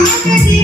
రాత్రి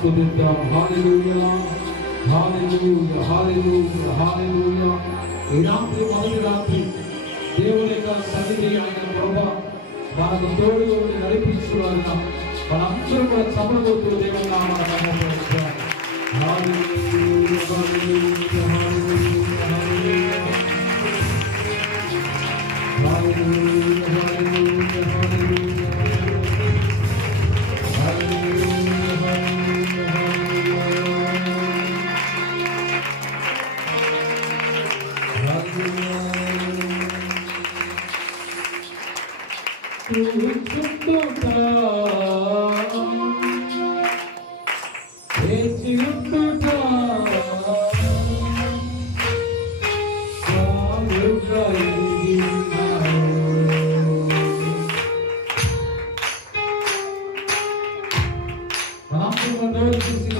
స్తుతిద్దాం. Hallelujah hallelujah hallelujah hallelujah ఈ రాత్రి మొదటి రాత్రి దేవుని యొక్క సన్నిధి ఆయన ప్రభ మనకు తోడుగా నడిపించి profundou-se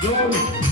Glory.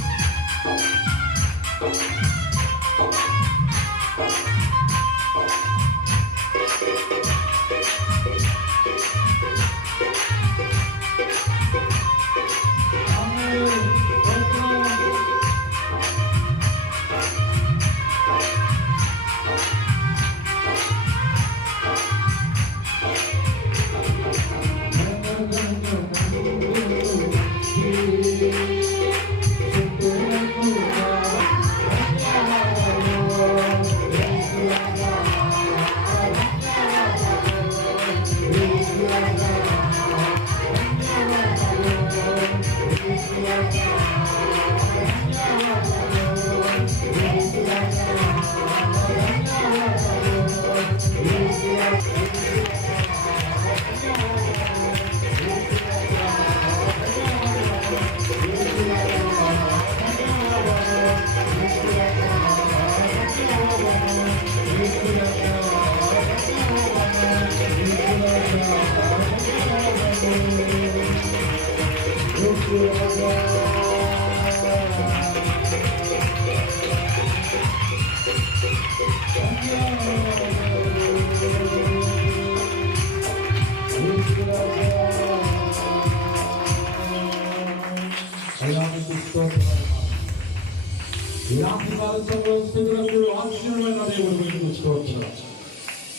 ఇలాంటి కాలశంలో స్థితులకు ఆశ్చర్యమైన దేవుడు మీకు స్తోత్రం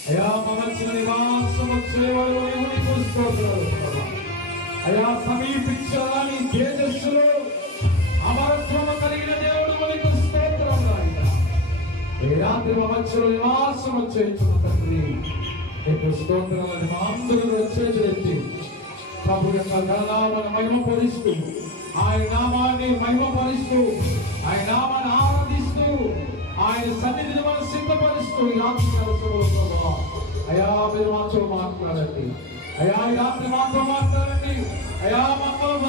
అయా మమచిన నివాసం వచ్చేవాడు నీకు స్తోత్రం అయా సమీపించాలని తేజస్సులో అమరత్వము కలిగిన దేవుడు మనకు స్తోత్రం నాయన ఈ రాత్రి మమక్షలు నివాసం వచ్చేస్తున్న తండ్రి నీకు స్తోత్రాలను మా అందరూ వచ్చేసి ప్రభు యొక్క ఘననామను మహిమపరుస్తూ ఆయన నామాన్ని మహిమపరుస్తూ ఆయన నామాన్ని ఆరాధిస్తూ ఆయన సన్నిధిని మనం సిద్ధపరుస్తూ ఈ రాత్రి అయా మీరు మాతో మాట్లాడండి. అయా ఈ రాత్రి మాతో మాట్లాడండి. అయా మమ్మల్ని